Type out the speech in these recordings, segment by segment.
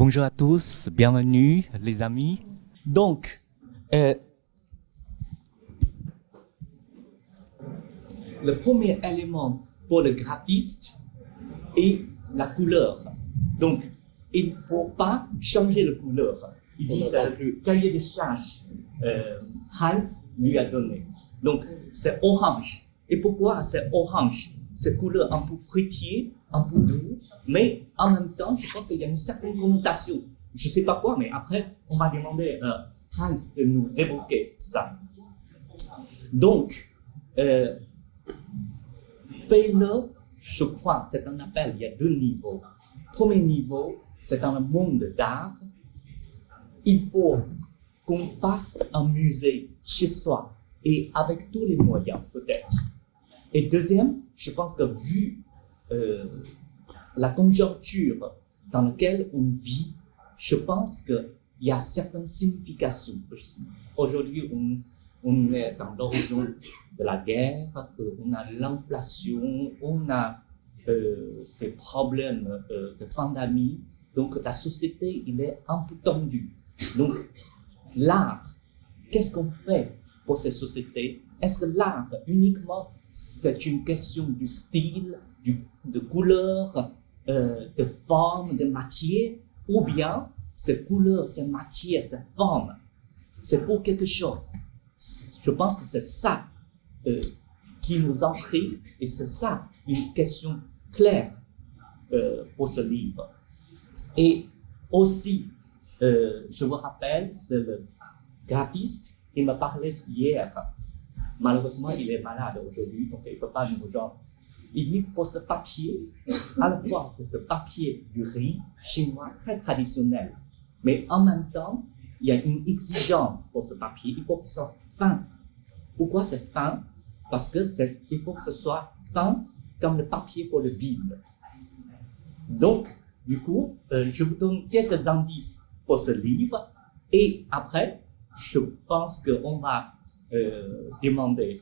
Bonjour à tous, bienvenue les amis. Donc, le premier élément pour le graphiste est la couleur. Donc, il ne faut pas changer la couleur. Il dit c'est le cahier des charges Hans lui a donné. Donc, c'est orange. Et pourquoi c'est orange? C'est couleur un peu fruitier, un peu doux, mais en même temps, je pense qu'il y a une certaine connotation. Je ne sais pas quoi, mais après, on m'a demandé Hans de nous évoquer ça. Donc, fais-le, je crois, c'est un appel, il y a deux niveaux. Premier niveau, c'est dans le monde d'art. Il faut qu'on fasse un musée chez soi et avec tous les moyens, peut-être. Et deuxième, je pense que vu la conjoncture dans laquelle on vit, je pense qu'il y a certaines significations. Aujourd'hui, on est dans l'horizon de la guerre, on a l'inflation, on a des problèmes de pandémie. Donc, la société, il est un peu tendue. Donc, l'art, qu'est-ce qu'on fait pour cette société? Est-ce que l'art, uniquement, c'est une question du style, de couleur, de forme, de matière, ou bien cette couleur, cette matière, cette forme, c'est pour quelque chose? Je pense que c'est ça qui nous intrigue et c'est ça une question claire pour ce livre. Et aussi, je vous rappelle, c'est le graphiste qui m'a parlé hier. Malheureusement, il est malade aujourd'hui, donc il ne peut pas nous rejoindre. Il dit pour ce papier, à la fois c'est ce papier du riz chinois très traditionnel, mais en même temps, il y a une exigence pour ce papier, il faut qu'il soit fin. Pourquoi c'est fin? Parce que il faut que ce soit fin comme le papier pour le Bible. Donc, du coup, je vous donne quelques indices pour ce livre et après, je pense qu'on va demander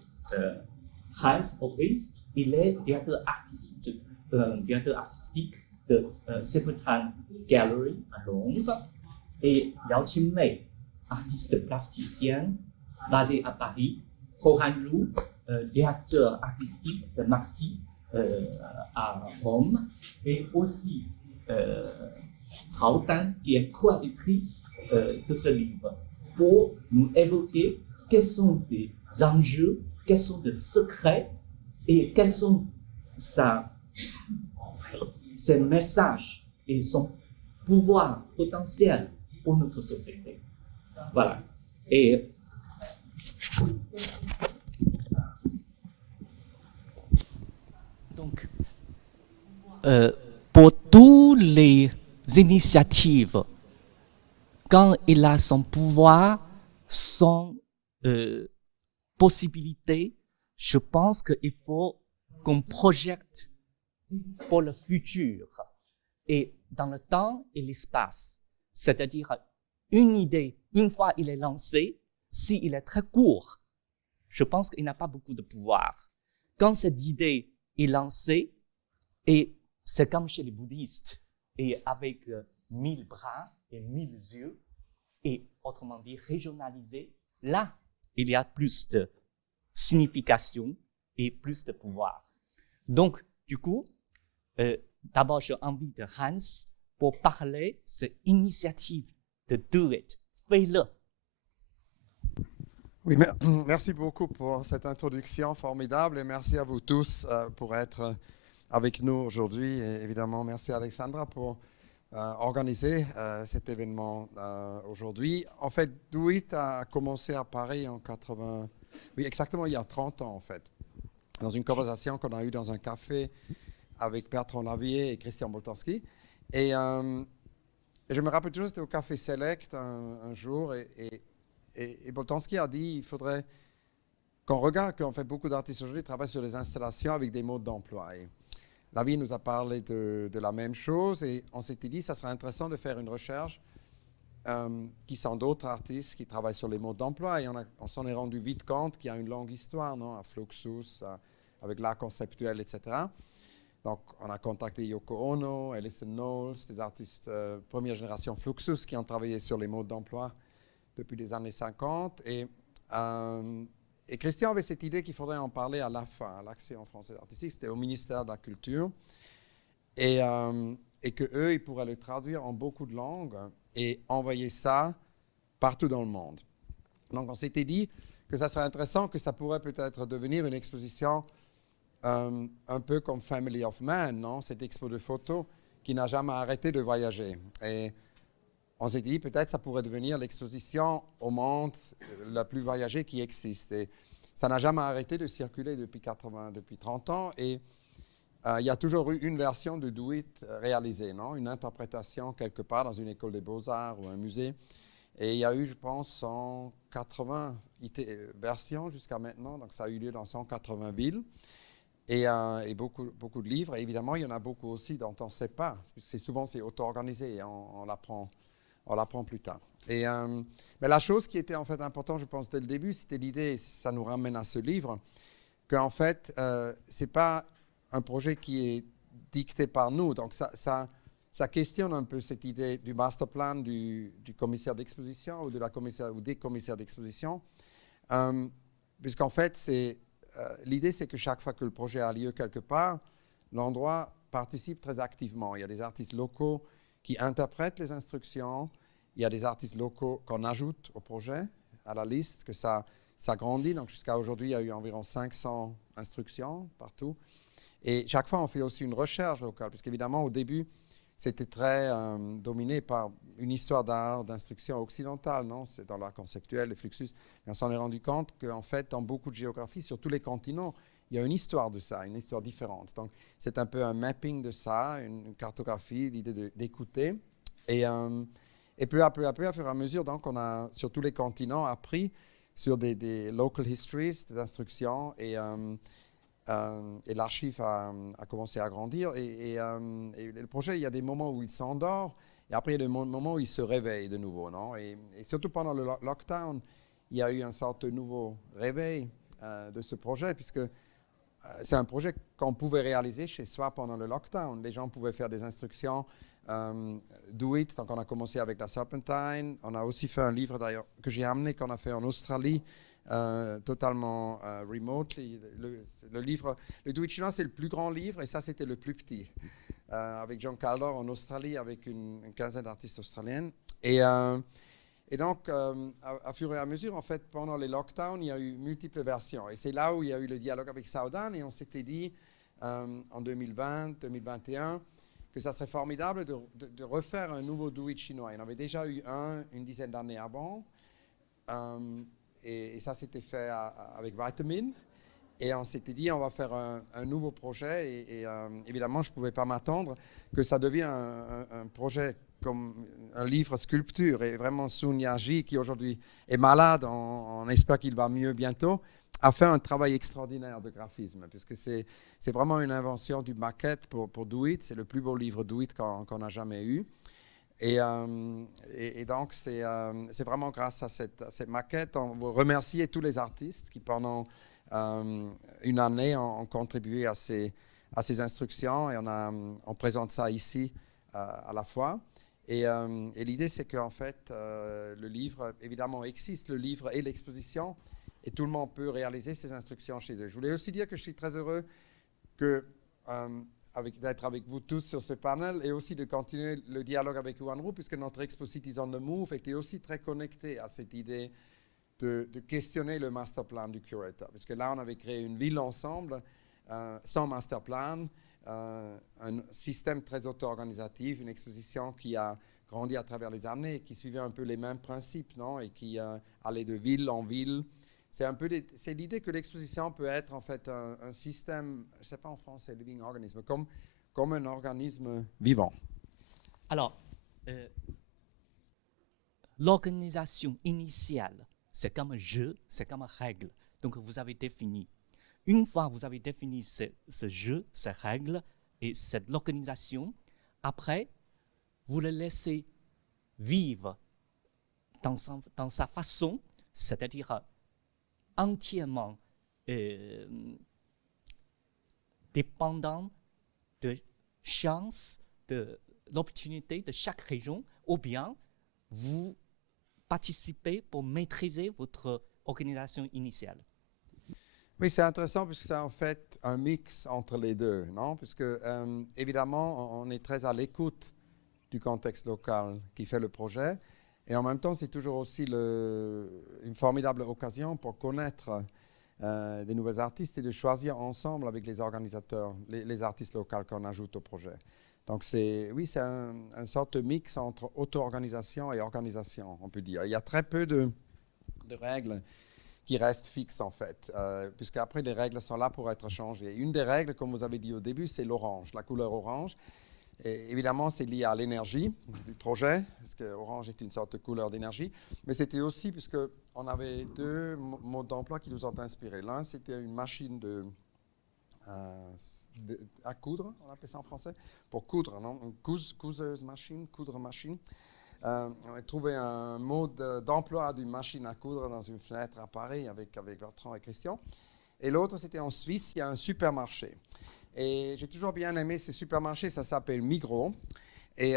Hans Obrist, il est directeur artistique de Secretary Gallery à Londres, et Yao Qingmei, artiste plasticienne basée à Paris, Ho Han Lu, directeur artistique de Maxi à Rome, et aussi Cao Dan, qui est co-autrice de ce livre, pour nous évoquer quels sont les enjeux, quels sont les secrets et quels sont ses messages et son pouvoir potentiel pour notre société. Voilà. Et donc, pour toutes les initiatives, quand il a son pouvoir, son possibilité, je pense qu'il faut qu'on projette pour le futur et dans le temps et l'espace. C'est-à-dire, une idée, une fois il est lancé, s'il est très court, je pense qu'il n'a pas beaucoup de pouvoir. Quand cette idée est lancée, et c'est comme chez les bouddhistes, et avec 1000 bras et 1000 yeux, et autrement dit régionalisé, là, il y a plus de signification et plus de pouvoir. Donc, du coup, d'abord, je invite Hans pour parler de cette initiative de Do It, fais-le. Oui, merci beaucoup pour cette introduction formidable et merci à vous tous pour être avec nous aujourd'hui. Et évidemment, merci Alexandra pour organiser cet événement aujourd'hui. En fait, Do It a commencé à Paris en 80, oui, exactement il y a 30 ans en fait, dans une conversation qu'on a eue dans un café avec Bertrand Lavier et Christian Boltanski. Et je me rappelle toujours, c'était au Café Select un jour et Boltanski a dit il faudrait qu'on regarde qu'en fait beaucoup d'artistes aujourd'hui travaillent sur les installations avec des modes d'emploi. Et Lavier nous a parlé de la même chose et on s'était dit ça serait intéressant de faire une recherche qui sont d'autres artistes qui travaillent sur les modes d'emploi et on s'en est rendu vite compte qu'il y a une longue histoire, non, à Fluxus, avec l'art conceptuel, etc. Donc, on a contacté Yoko Ono, Alison Knowles, des artistes première génération Fluxus qui ont travaillé sur les modes d'emploi depuis les années 50. Et Christian avait cette idée qu'il faudrait en parler à la fin, à l'Action française artistique. C'était au ministère de la Culture. Et qu'eux, ils pourraient le traduire en beaucoup de langues et envoyer ça partout dans le monde. Donc, on s'était dit que ça serait intéressant, que ça pourrait peut-être devenir une exposition un peu comme Family of Man, non? Cette expo de photos qui n'a jamais arrêté de voyager. Et on s'est dit, peut-être ça pourrait devenir l'exposition au monde la plus voyagée qui existe. Et ça n'a jamais arrêté de circuler depuis 30 ans. Et il y a toujours eu une version de Do It réalisée, non? Une interprétation quelque part dans une école des beaux-arts ou un musée. Et il y a eu, je pense, 180 versions jusqu'à maintenant. Donc ça a eu lieu dans 180 villes. Et beaucoup de livres. Et évidemment, il y en a beaucoup aussi dont on ne sait pas. Souvent, c'est auto-organisé et on l'apprend plus tard. Mais la chose qui était en fait importante, je pense, dès le début, c'était l'idée, ça nous ramène à ce livre, qu'en fait, ce n'est pas un projet qui est dicté par nous. Donc, ça questionne un peu cette idée du master plan du commissaire d'exposition ou des commissaires d'exposition. Puisqu'en fait, l'idée, c'est que chaque fois que le projet a lieu quelque part, l'endroit participe très activement. Il y a des artistes locaux qui interprètent les instructions. Il y a des artistes locaux qu'on ajoute au projet, à la liste, que ça grandit. Donc, jusqu'à aujourd'hui, il y a eu environ 500 instructions partout. Et chaque fois, on fait aussi une recherche locale, parce qu'évidemment, au début, c'était très dominé par une histoire d'art, d'instruction occidentale, non? C'est dans l'art conceptuel, le Fluxus. Et on s'en est rendu compte qu'en fait, dans beaucoup de géographies, sur tous les continents, il y a une histoire de ça, une histoire différente. Donc, c'est un peu un mapping de ça, une cartographie, l'idée d'écouter. Et peu à peu, à fur et à mesure, donc, on a, sur tous les continents, appris sur des local histories, des instructions, et l'archive a commencé à grandir. Et le projet, il y a des moments où il s'endort, et après, il y a des moments où il se réveille de nouveau, non? Et surtout pendant le lockdown, il y a eu un sorte de nouveau réveil de ce projet, puisque c'est un projet qu'on pouvait réaliser chez soi pendant le lockdown. Les gens pouvaient faire des instructions, do it. Donc, on a commencé avec la Serpentine. On a aussi fait un livre, d'ailleurs, que j'ai amené, qu'on a fait en Australie, totalement remotely. Le livre, le Do It chinois, c'est le plus grand livre, et ça, c'était le plus petit. Avec John Caldor en Australie, avec une quinzaine d'artistes australiennes. Et donc, à fur et à mesure, en fait, pendant les lockdowns, il y a eu multiples versions. Et c'est là où il y a eu le dialogue avec Saoudane, et on s'était dit, en 2020, 2021, que ça serait formidable de refaire un nouveau Do It chinois. Il y en avait déjà eu une dizaine d'années avant. Et ça, c'était fait avec Vitamin. Et on s'était dit, on va faire un nouveau projet. Et évidemment, je ne pouvais pas m'attendre que ça devienne un projet comme un livre sculpture. Et vraiment, Sun Yaji, qui aujourd'hui est malade, on espère qu'il va mieux bientôt, a fait un travail extraordinaire de graphisme, puisque c'est vraiment une invention du maquette pour Do It. C'est le plus beau livre Do It qu'on a jamais eu. Et donc, c'est vraiment grâce à cette maquette. On veut remercier tous les artistes qui, pendant une année, ont contribué à ces instructions. Et on présente ça ici à la fois. Et l'idée, c'est qu'en fait, le livre, évidemment, existe, le livre et l'exposition. Et tout le monde peut réaliser ces instructions chez eux. Je voulais aussi dire que je suis très heureux d'être avec vous tous sur ce panel, et aussi de continuer le dialogue avec Wanru, puisque notre expo Cities on the Move était aussi très connectée à cette idée de questionner le master plan du curator. Parce que là, on avait créé une ville ensemble, sans master plan, un système très auto-organisatif, une exposition qui a grandi à travers les années, qui suivait un peu les mêmes principes, non? Et qui allait de ville en ville. C'est l'idée que l'exposition peut être en fait un système, je ne sais pas en français, living organisme, comme un organisme vivant. Alors, l'organisation initiale, c'est comme un jeu, c'est comme une règle. Donc, vous avez défini. Une fois que vous avez défini ce jeu, ces règles et cette organisation, après, vous le laissez vivre dans sa façon, c'est-à-dire entièrement dépendant de chance, de l'opportunité de chaque région, ou bien vous participez pour maîtriser votre organisation initiale? Oui, c'est intéressant puisque c'est en fait un mix entre les deux, non? Puisque évidemment, on est très à l'écoute du contexte local qui fait le projet. Et en même temps, c'est toujours aussi une formidable occasion pour connaître des nouveaux artistes et de choisir ensemble avec les organisateurs, les artistes locaux qu'on ajoute au projet. Donc, c'est une sorte de mix entre auto-organisation et organisation, on peut dire. Il y a très peu de règles qui restent fixes, en fait, puisqu'après, les règles sont là pour être changées. Une des règles, comme vous avez dit au début, c'est l'orange, la couleur orange. Et évidemment, c'est lié à l'énergie du projet, parce que orange est une sorte de couleur d'énergie. Mais c'était aussi puisqu'on avait deux modes d'emploi qui nous ont inspirés. L'un, c'était une machine à coudre, on appelle ça en français, pour coudre, non? Une couseuse machine, coudre machine. On a trouvé un mode d'emploi d'une machine à coudre dans une fenêtre à Paris avec Bertrand et Christian. Et l'autre, c'était en Suisse, il y a un supermarché. Et j'ai toujours bien aimé ces supermarchés, ça s'appelle Migros. Et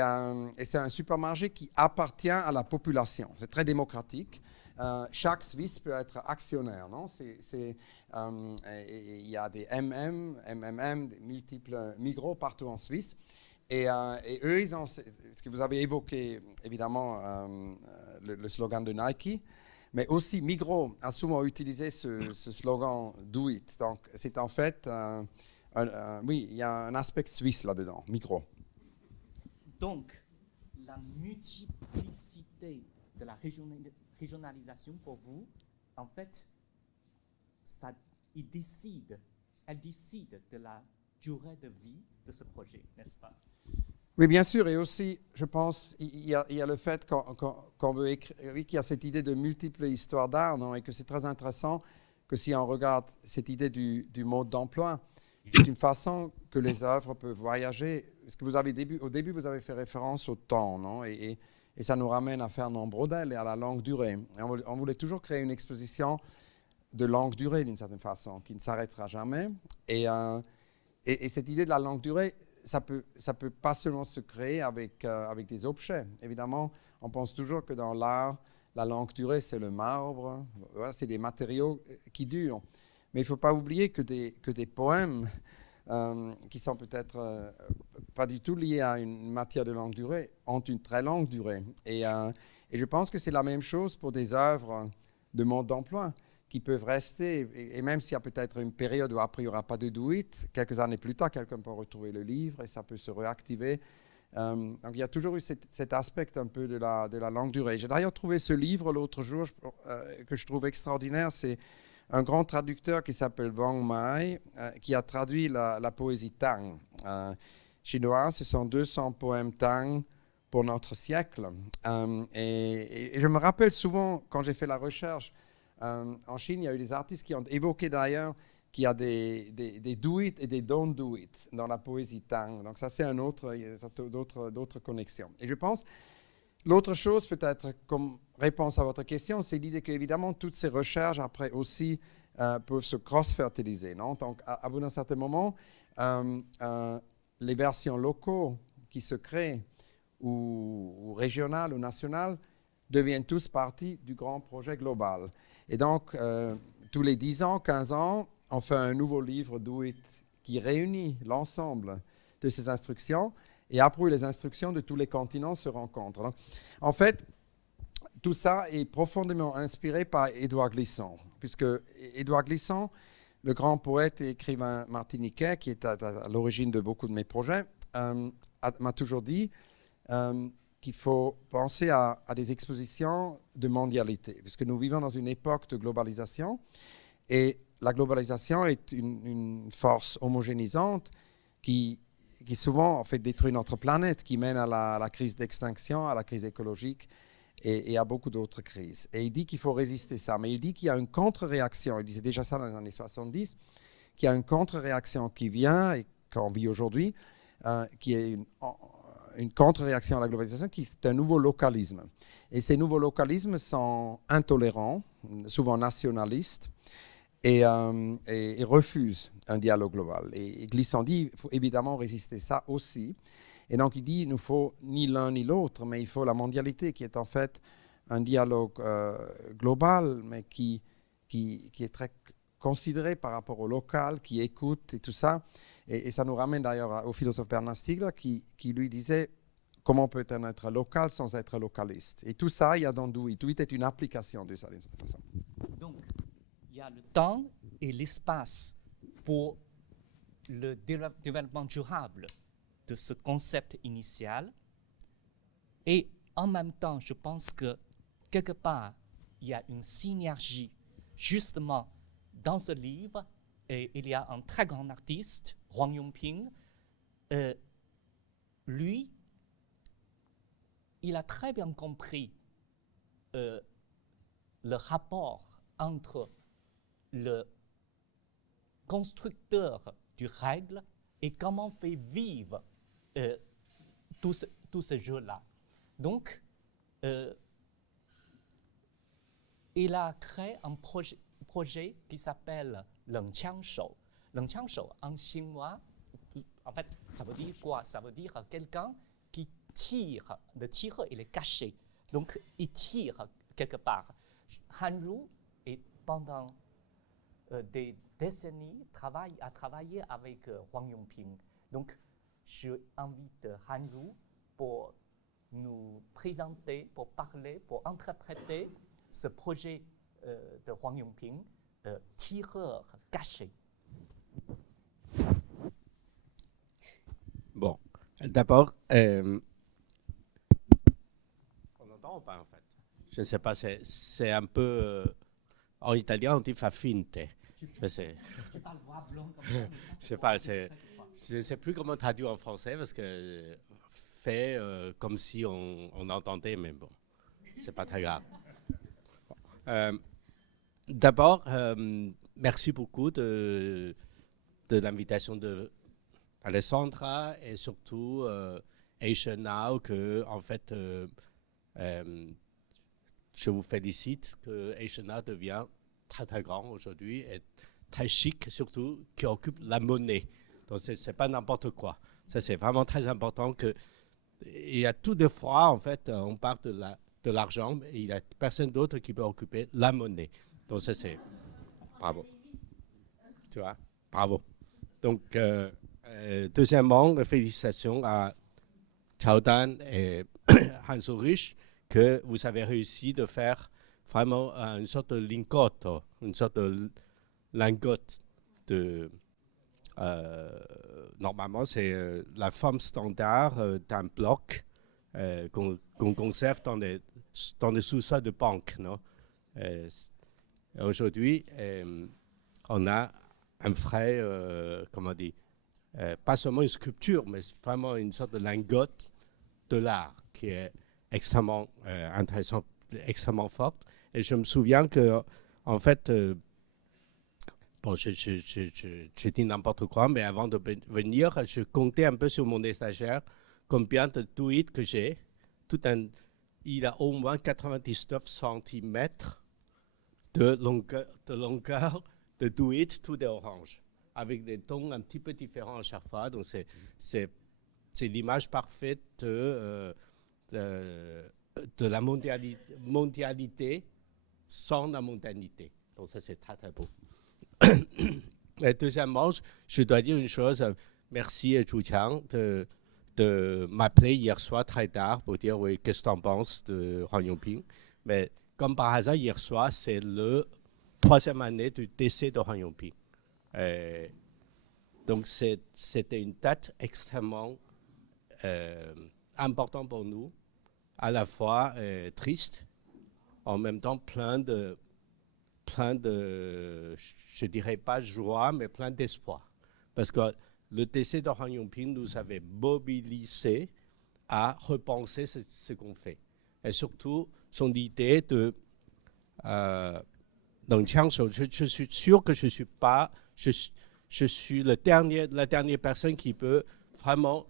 c'est un supermarché qui appartient à la population. C'est très démocratique. Chaque Suisse peut être actionnaire, non? Il y a des MMM, des multiples Migros partout en Suisse. Et eux, ils ont, ce que vous avez évoqué, évidemment, le slogan de Nike, mais aussi Migros a souvent utilisé ce slogan « Do It ». Donc, c'est en fait, oui, il y a un aspect suisse là-dedans, Migros. Donc, la multiplicité de la régionalisation pour vous, en fait, elle décide de la durée de vie de ce projet, n'est-ce pas? Oui, bien sûr, et aussi, je pense, il y a le fait qu'on veut écrire, oui, qu'il y a cette idée de multiples histoires d'art, non, et que c'est très intéressant que si on regarde cette idée du mode d'emploi, c'est une façon que les œuvres peuvent voyager. Parce que au début, vous avez fait référence au temps, non, et ça nous ramène à Fernand Braudel et à la longue durée. Et on voulait toujours créer une exposition de longue durée, d'une certaine façon, qui ne s'arrêtera jamais. Et cette idée de la longue durée, ça peut pas seulement se créer avec des objets. Évidemment, on pense toujours que dans l'art, la longue durée, c'est le marbre, voilà, c'est des matériaux qui durent. Mais il ne faut pas oublier que des poèmes qui sont peut-être pas du tout liés à une matière de longue durée ont une très longue durée. Et je pense que c'est la même chose pour des œuvres de mode d'emploi qui peuvent rester, et même s'il y a peut-être une période où après il n'y aura pas de do it, quelques années plus tard, quelqu'un peut retrouver le livre et ça peut se réactiver. Donc il y a toujours eu cet aspect un peu de la longue durée. J'ai d'ailleurs trouvé ce livre l'autre jour que je trouve extraordinaire. C'est un grand traducteur qui s'appelle Wang Mai, qui a traduit la poésie Tang chinoise. Ce sont 200 poèmes Tang pour notre siècle. Et je me rappelle souvent, quand j'ai fait la recherche, en Chine, il y a eu des artistes qui ont évoqué d'ailleurs qu'il y a des do it et des don't do it dans la poésie Tang. Donc ça, c'est d'autres connexions. Et je pense, l'autre chose peut-être comme réponse à votre question, c'est l'idée qu'évidemment, toutes ces recherches après aussi peuvent se cross-fertiliser. Non? Donc à bout d'un certain moment, les versions locaux qui se créent ou régionales ou nationales deviennent tous partie du grand projet global. Et donc, tous les 10 ans, 15 ans, on fait un nouveau livre Do It qui réunit l'ensemble de ces instructions. Et après, les instructions de tous les continents se rencontrent. Donc, en fait, tout ça est profondément inspiré par Édouard Glissant, puisque Édouard Glissant, le grand poète et écrivain martiniquais, qui est à l'origine de beaucoup de mes projets, m'a toujours dit qu'il faut penser à des expositions de mondialité, puisque nous vivons dans une époque de globalisation, et la globalisation est une force homogénisante qui souvent en fait détruit notre planète, qui mène à la crise d'extinction, à la crise écologique et à beaucoup d'autres crises. Et il dit qu'il faut résister à ça, mais il dit qu'il y a une contre-réaction, il disait déjà ça dans les années 70, qu'il y a une contre-réaction qui vient et qu'on vit aujourd'hui, qui est une contre-réaction à la globalisation, qui est un nouveau localisme. Et ces nouveaux localismes sont intolérants, souvent nationalistes, et refusent un dialogue global. Et Glissant dit, il faut évidemment résister ça aussi. Et donc il dit, il ne faut ni l'un ni l'autre, mais il faut la mondialité qui est en fait un dialogue global, mais qui est très considéré par rapport au local, qui écoute et tout ça. Et ça nous ramène d'ailleurs au philosophe Bernard Stiegler qui lui disait comment peut-on être local sans être localiste. Et tout ça, il y a dans Do It. Do It est une application de ça d'une certaine façon. Donc, il y a le temps et l'espace pour le développement durable de ce concept initial. Et en même temps, je pense que quelque part, il y a une synergie justement dans ce livre. Et il y a un très grand artiste, Huang Yongping. Lui, il a très bien compris le rapport entre le constructeur du règle et comment on fait vivre tout ce jeu-là. Donc, il a créé un projet qui s'appelle Leng Qiang Shou. Leng Qiang Shou, en chinois, en fait, ça veut dire quoi? Ça veut dire quelqu'un qui tire. Le tireur, il est caché. Donc, il tire quelque part. Han Ru, pendant des décennies, a travaillé avec Huang Yongping. Donc, je invite Han Ru pour nous présenter, pour parler, pour interpréter ce projet de Huang Yongping, tireur caché. Bon, d'abord, on entend ou pas en fait? Je ne sais pas, c'est un peu... en italien, on dit fa finte. Je ne sais plus comment traduire en français parce que fait comme si on entendait, mais bon, c'est pas très grave. D'abord, merci beaucoup de l'invitation de Alessandra et surtout Asia Now que en fait je vous félicite que Asia Now devient très très grand aujourd'hui et très chic surtout qui occupe la monnaie. Donc c'est pas n'importe quoi. Ça c'est vraiment très important que il y a tout de fois en fait on parle de l'argent et il y a personne d'autre qui peut occuper la monnaie. Donc ça c'est bravo. Tu vois, bravo. Donc deuxièmement, félicitations à Cao Dan et Hans Ulrich que vous avez réussi de faire vraiment une sorte de lingotto, une sorte de lingote de... normalement, c'est la forme standard d'un bloc qu'on conserve dans les sous-sols de banque. Non? Aujourd'hui, on a un vrai, comment dire, pas seulement une sculpture, mais vraiment une sorte de lingote de l'art qui est extrêmement intéressante, extrêmement forte. Et je me souviens que, en fait, bon, je dis n'importe quoi, mais avant de venir, je comptais un peu sur mon étagère combien de Do It que j'ai. Il a au moins 99 cm de longueur de Do It, tout est orange, avec des tons un petit peu différents à chaque fois. Donc c'est l'image parfaite de la mondialité sans la mondanité. Donc ça c'est très très beau. Et deuxièmement, je dois dire une chose. Merci Zhu Qiang de m'appeler hier soir très tard pour dire oui, qu'est-ce que tu en penses de Huang Yongping. Mais comme par hasard, hier soir, c'est le 3e année du décès de Huang Yongping. Donc c'était une date extrêmement importante pour nous, à la fois triste, en même temps plein de, je dirais pas joie, mais plein d'espoir. Parce que le décès de Huang Yongping nous avait mobilisés à repenser ce qu'on fait. Et surtout, son idée de Leng Qiang Shou, je suis sûr que je suis la dernière personne qui peut vraiment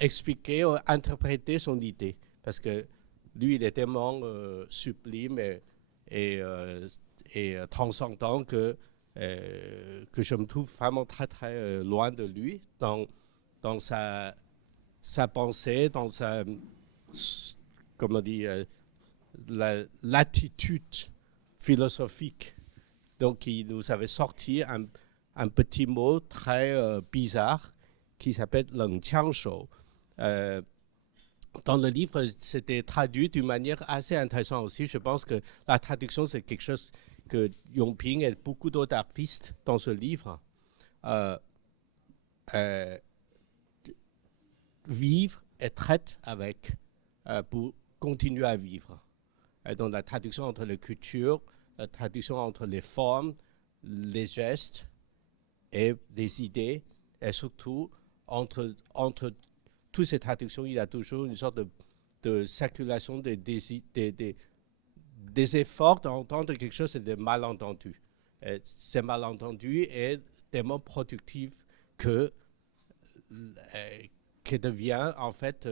expliquer ou interpréter son idée. Parce que lui, il est tellement sublime et transcendant que que je me trouve vraiment très très loin de lui dans sa pensée, dans sa, comment dire, l'attitude philosophique. Donc, il nous avait sorti un petit mot très bizarre qui s'appelle « lengqiangshou ». Dans le livre, c'était traduit d'une manière assez intéressante aussi. Je pense que la traduction, c'est quelque chose que Yongping et beaucoup d'autres artistes dans ce livre vivent et traitent avec pour continuer à vivre. Donc la traduction entre les cultures, la traduction entre les formes, les gestes et les idées, et surtout entre toutes ces traductions, il y a toujours une sorte de circulation des efforts d'entendre quelque chose et des malentendus. Ces malentendus est tellement productif qui devient en fait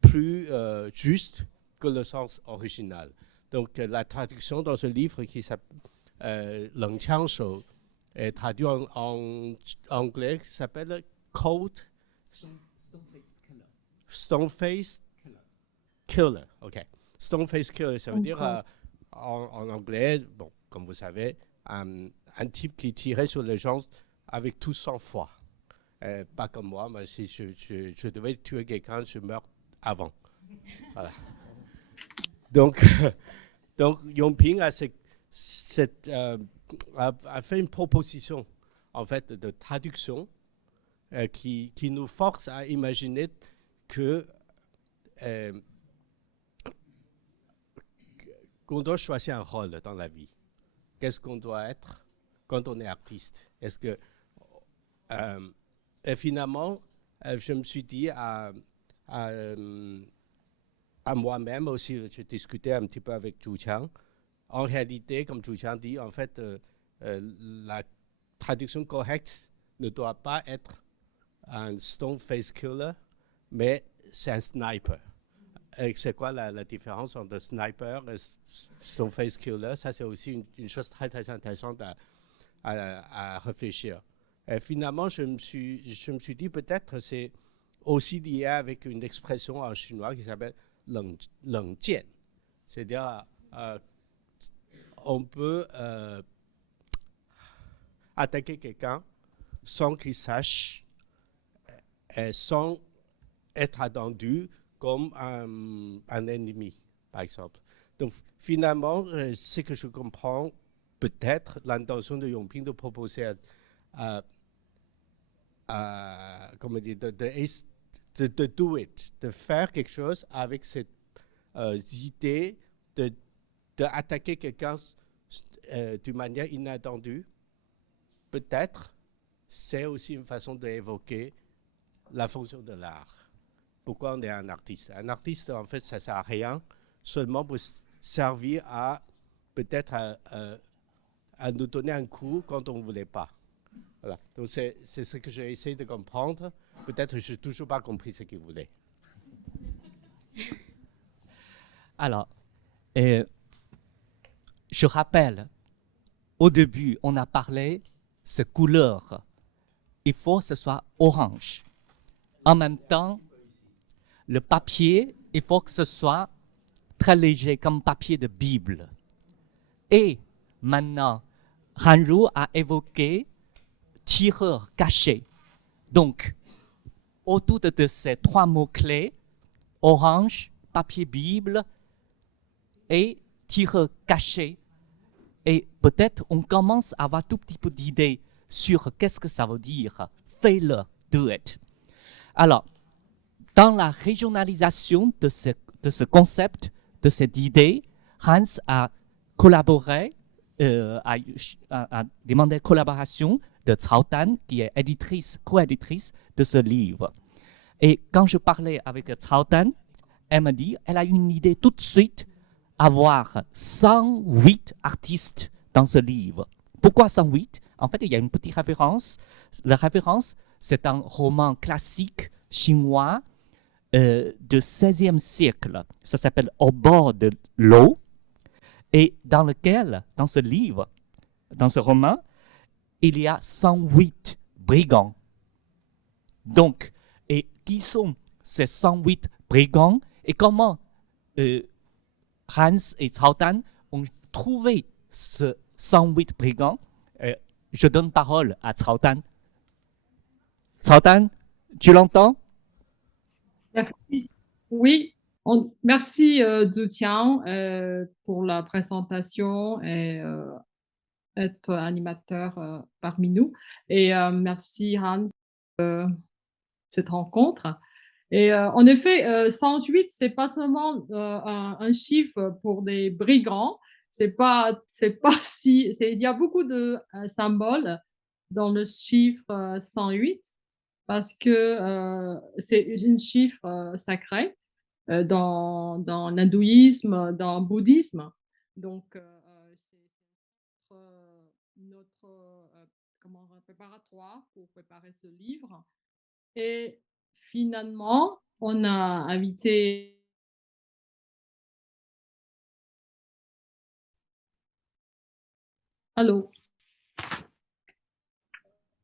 plus juste que le sens original. Donc la traduction dans ce livre qui s'appelle « Lengqiangshou » est traduit en anglais qui s'appelle « Cold Stone-Faced Killer ». OK. Stone-Faced Killer, ça veut dire en anglais, bon, comme vous savez, un type qui tirait sur les gens avec tout sang-froid. Pas comme moi, mais si je devais tuer quelqu'un, je meurs avant. Voilà. Donc Yongping a fait une proposition en fait de traduction qui nous force à imaginer qu'on doit choisir un rôle dans la vie. Qu'est-ce qu'on doit être quand on est artiste? Est-ce que et finalement, je me suis dit à moi-même aussi, j'ai discuté un petit peu avec Zhu Qiang. En réalité, comme Zhu Qiang dit, en fait, la traduction correcte ne doit pas être un stone-faced killer, mais c'est un sniper. Et c'est quoi la différence entre sniper et stone-faced killer? Ça, c'est aussi une chose très, très intéressante à réfléchir. Et finalement, je me suis dit peut-être c'est aussi lié avec une expression en chinois qui s'appelle « leng jian ». C'est-à-dire, on peut attaquer quelqu'un sans qu'il sache et sans être attendu comme un ennemi, par exemple. Donc, finalement, ce que je comprends, peut-être l'intention de Yongping de proposer comment dire, de do it, de faire quelque chose avec cette idée d'attaquer quelqu'un d'une manière inattendue. Peut-être, c'est aussi une façon d'évoquer la fonction de l'art. Pourquoi on est un artiste? Un artiste, en fait, ça ne sert à rien, seulement pour servir à peut-être à nous donner un coup quand on ne voulait pas. Voilà. Donc c'est ce que j'ai essayé de comprendre. Peut-être que je n'ai toujours pas compris ce qu'il voulait. Alors, je rappelle, au début, on a parlé de couleur. Il faut que ce soit orange. En même temps, le papier, il faut que ce soit très léger, comme papier de Bible. Et maintenant, Hanru a évoqué tireur caché. Donc, autour de ces trois mots-clés, orange, papier Bible et tireur caché, et peut-être on commence à avoir tout petit peu d'idées sur qu'est-ce que ça veut dire. Fais-le, do it. Alors, dans la régionalisation de ce concept, de cette idée, Hans a collaboré, a demandé collaboration de Cao Dan, qui est co-éditrice de ce livre. Et quand je parlais avec Cao Dan, elle me dit, elle a une idée tout de suite, avoir 108 artistes dans ce livre. Pourquoi 108? En fait, il y a une petite référence. La référence, c'est un roman classique chinois du XVIe siècle. Ça s'appelle « Au bord de l'eau ». Et dans ce livre, dans ce roman, il y a 108 brigands. Donc, et qui sont ces 108 brigands et comment Hans et Cao Dan ont trouvé ce 108 brigands? Je donne parole à Cao Dan. Cao Dan, tu l'entends? Merci. Oui, merci Zhu Qiang pour la présentation et être animateur parmi nous. Et merci Hans pour cette rencontre. Et en effet, 108, c'est pas seulement un chiffre pour des brigands. C'est pas si. Il y a beaucoup de symboles dans le chiffre 108 parce que c'est un chiffre sacré dans l'hindouisme, dans le bouddhisme. Donc, c'est notre comment, préparatoire pour préparer ce livre. Et finalement, on a invité. Allô?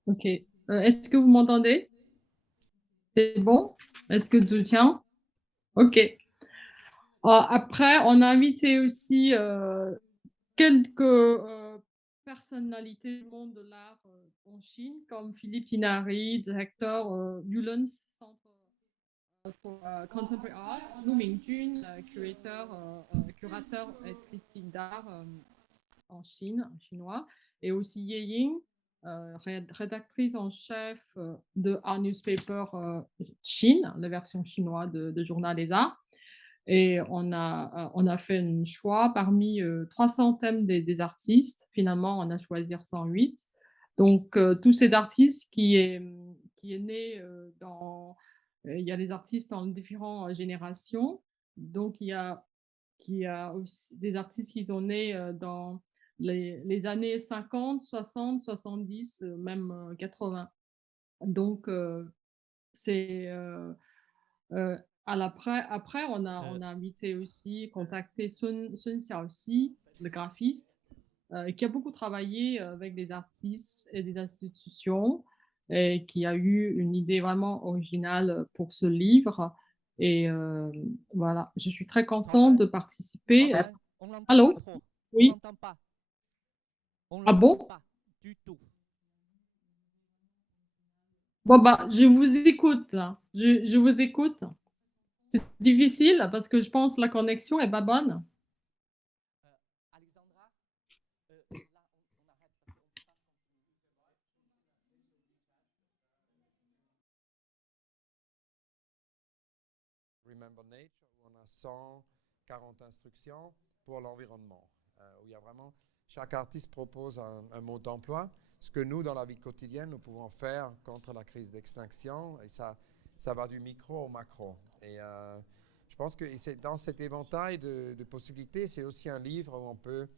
Ok. Est-ce que vous m'entendez? C'est bon? Est-ce que tout tient? Ok. Après, on a invité aussi quelques personnalités du monde de l'art en Chine, comme Philippe Tinari, directeur Yulens Centre for Contemporary Art, Lu Mingjun, curateur et critique d'art en Chine, en chinois, et aussi Ye Ying, rédactrice en chef de Art Newspaper Chine, la version chinoise de Journal des Arts. Et on a fait un choix parmi 300 thèmes des artistes. Finalement, on a choisi 108. Donc, tous ces artistes qui est né dans. Il y a des artistes en différentes générations. Donc, il y a aussi des artistes qui sont nés dans les années 50, 60, 70, même 80. Donc, c'est. Après, on a invité aussi, contacté Sun Xiaoxi, le graphiste, qui a beaucoup travaillé avec des artistes et des institutions et qui a eu une idée vraiment originale pour ce livre. Et voilà, je suis très contente de participer. On l'entend Allô? pas trop. Oui. On l'entend pas. On Ah l'entend bon? pas du tout. Bon, bah, je vous écoute. Je vous écoute. C'est difficile parce que je pense que la connexion est pas bonne. Alexandra, Remember Nature, où on a 140 instructions pour l'environnement, où il y a vraiment, chaque artiste propose un mode d'emploi, ce que nous, dans la vie quotidienne, nous pouvons faire contre la crise d'extinction, et ça va du micro au macro. Et je pense que dans cet éventail de possibilités, c'est aussi un livre où on peut,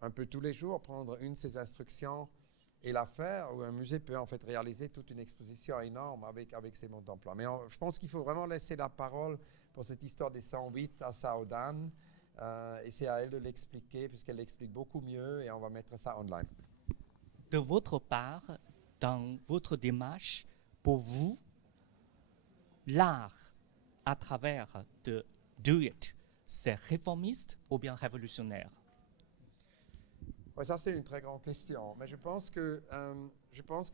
un peu tous les jours, prendre une de ces instructions et la faire, où un musée peut en fait réaliser toute une exposition énorme avec ces modes d'emploi. Mais je pense qu'il faut vraiment laisser la parole pour cette histoire des 108 à Cao Dan, et c'est à elle de l'expliquer, puisqu'elle l'explique beaucoup mieux, et on va mettre ça online. de votre part, dans votre démarche, pour vous, l'art à travers de Do It, c'est réformiste ou bien révolutionnaire? Ouais, ça c'est une très grande question, mais je pense que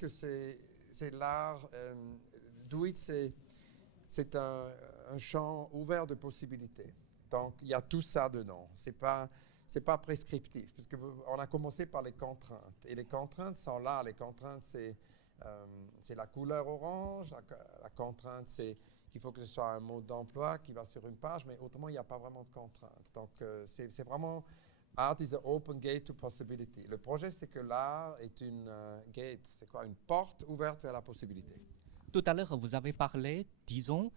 c'est l'art. Do It, c'est un champ ouvert de possibilités. Donc il y a tout ça dedans. C'est pas prescriptif, puisque on a commencé par les contraintes, et les contraintes sont là. Les contraintes, c'est la couleur orange. La contrainte, c'est qu'il faut que ce soit un mode d'emploi qui va sur une page, mais autrement il n'y a pas vraiment de contraintes. Donc c'est vraiment Art is an open gate to possibility. Le projet, c'est que l'art est une gate, c'est quoi? Une porte ouverte vers la possibilité. Tout à l'heure, vous avez parlé, disons,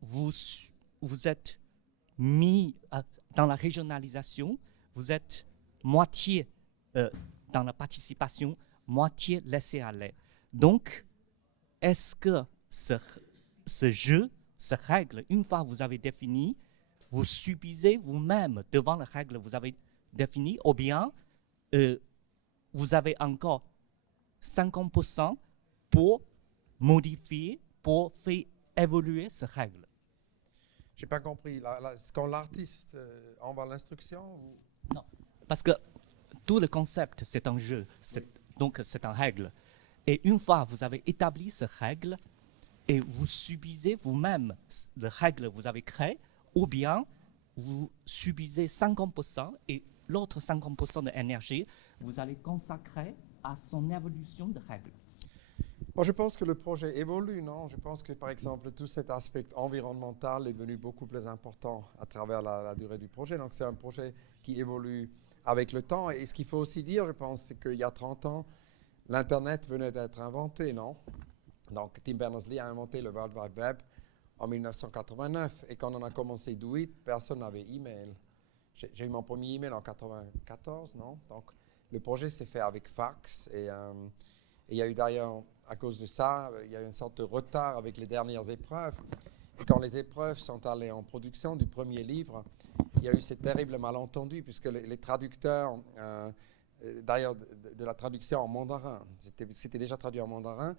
vous êtes mis dans la régionalisation, vous êtes moitié dans la participation, moitié laissé aller. Donc, est-ce que ce jeu, ces règles, une fois que vous avez défini, vous subissez vous-même devant les règles que vous avez définies, ou bien vous avez encore 50% pour modifier, pour faire évoluer ces règles. J'ai pas compris. Quand l'artiste envoie l'instruction ou... Non, parce que tout le concept, c'est un jeu, donc c'est une règle. Et une fois vous avez établi ces règles, et vous subissez vous-même les règles que vous avez créées, ou bien vous subissez 50% et l'autre 50% d'énergie, vous allez consacrer à son évolution de règles. Bon, je pense que le projet évolue, non? Je pense que, par exemple, tout cet aspect environnemental est devenu beaucoup plus important à travers la durée du projet. Donc, c'est un projet qui évolue avec le temps. Et ce qu'il faut aussi dire, je pense, c'est qu'il y a 30 ans, l'Internet venait d'être inventé, non? Donc, Tim Berners-Lee a inventé le World Wide Web en 1989. Et quand on a commencé Do It, personne n'avait email. J'ai eu mon premier email en 1994, non? Donc, le projet s'est fait avec fax. Et il y a eu d'ailleurs, à cause de ça, il y a eu une sorte de retard avec les dernières épreuves. Et quand les épreuves sont allées en production du premier livre, il y a eu ce terrible malentendu, puisque les traducteurs, d'ailleurs de la traduction en mandarin, c'était déjà traduit en mandarin,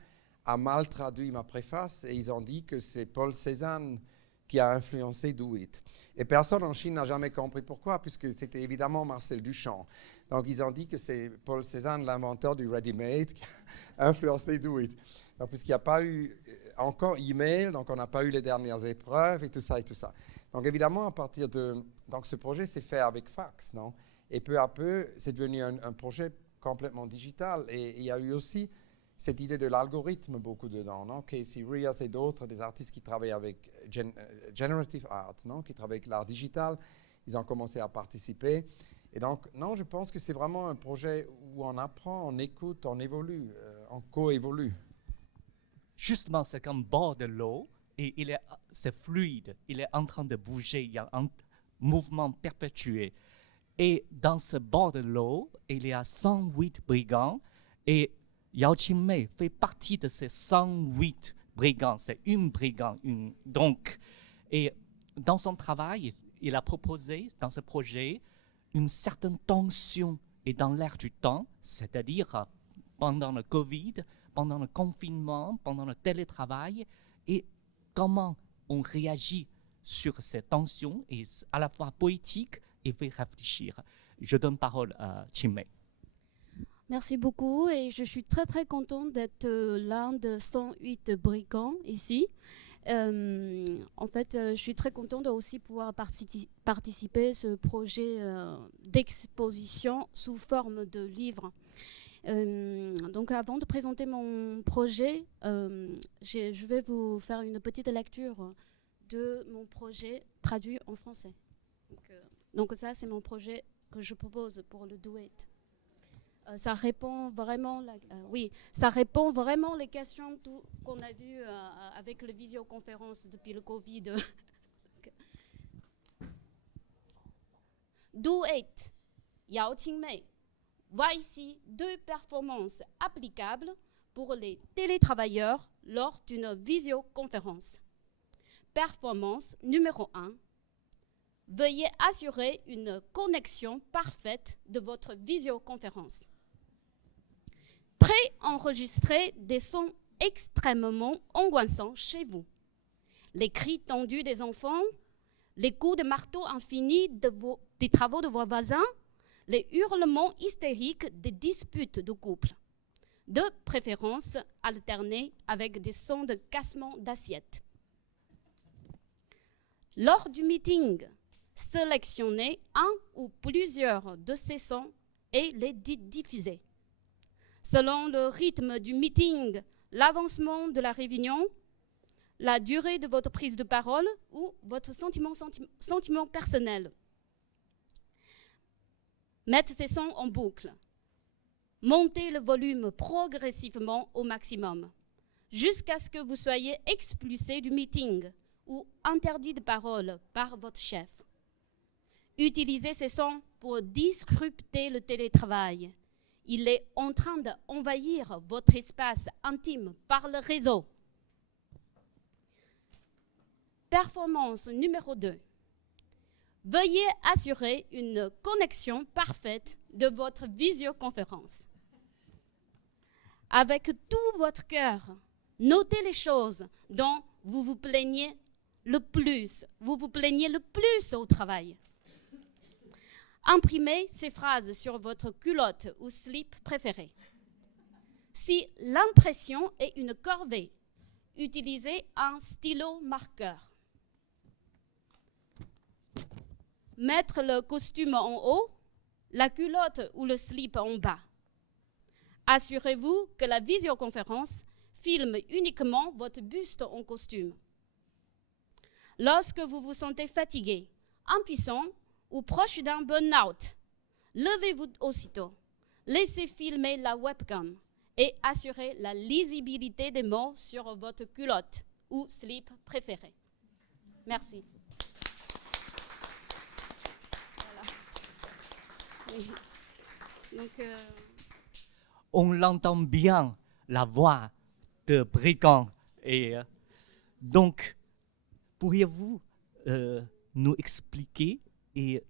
a mal traduit ma préface et ils ont dit que c'est Paul Cézanne qui a influencé Do It. Et personne en Chine n'a jamais compris pourquoi, puisque c'était évidemment Marcel Duchamp. Donc ils ont dit que c'est Paul Cézanne, l'inventeur du ready-made, qui a influencé Do It. Donc puisqu'il n'y a pas eu encore email, donc on n'a pas eu les dernières épreuves et tout ça et tout ça. Donc évidemment, à partir de... Donc ce projet s'est fait avec fax, non? Et peu à peu, c'est devenu un projet complètement digital. Et il y a eu aussi cette idée de l'algorithme beaucoup dedans, non? Casey Rias et d'autres, des artistes qui travaillent avec generative art, non? Qui travaillent avec l'art digital, ils ont commencé à participer. Et donc, non, je pense que c'est vraiment un projet où on apprend, on écoute, on évolue, on co-évolue. Justement, c'est comme bord de l'eau, et c'est fluide, il est en train de bouger, il y a un mouvement perpétué. Et dans ce bord de l'eau, il y a 108 brigands, et Yao Qingmei fait partie de ces 108 brigands. C'est une brigand. Donc, et dans son travail, il a proposé dans ce projet une certaine tension et dans l'air du temps, c'est-à-dire pendant le Covid, pendant le confinement, pendant le télétravail, et comment on réagit sur ces tensions, et à la fois poétique et fait réfléchir. Je donne parole à Qingmei. Merci beaucoup et je suis très très contente d'être l'un de 108 brigands ici. En fait, je suis très contente de aussi pouvoir participer à ce projet d'exposition sous forme de livre. Donc avant de présenter mon projet, je vais vous faire une petite lecture de mon projet traduit en français. Donc ça, c'est mon projet que je propose pour le Do It. Ça répond vraiment, ça répond vraiment les questions qu'on a vues avec les visioconférences depuis le Covid. Do It, Yao Qingmei. Voici 2 performances applicables pour les télétravailleurs lors d'une visioconférence. Performance numéro 1. Veuillez assurer une connexion parfaite de votre visioconférence. Pré-enregistrez des sons extrêmement angoissants chez vous. Les cris tendus des enfants, les coups de marteau infinis des travaux de vos voisins, les hurlements hystériques des disputes de couple. De préférence alternés avec des sons de cassement d'assiettes. Lors du meeting, sélectionnez un ou plusieurs de ces sons et les diffusez. Selon le rythme du meeting, l'avancement de la réunion, la durée de votre prise de parole ou votre sentiment personnel. Mettez ces sons en boucle. Montez le volume progressivement au maximum, jusqu'à ce que vous soyez expulsé du meeting ou interdit de parole par votre chef. Utilisez ces sons pour disrupter le télétravail. Il est en train d'envahir votre espace intime par le réseau. Performance numéro 2. Veuillez assurer une connexion parfaite de votre visioconférence. avec tout votre cœur. Notez les choses dont vous vous plaignez le plus. Vous vous plaignez le plus au travail. Imprimez ces phrases sur votre culotte ou slip préféré. Si l'impression est une corvée, utilisez un stylo marqueur. Mettre le costume en haut, la culotte ou le slip en bas. Assurez-vous que la visioconférence filme uniquement votre buste en costume. Lorsque vous vous sentez fatigué, impuissant ou proche d'un burn-out, levez-vous aussitôt, laissez filmer la webcam et assurez la lisibilité des mots sur votre culotte ou slip préféré. Merci. Voilà. Donc, On l'entend bien, la voix de Brigand. Et donc, pourriez-vous nous expliquer, et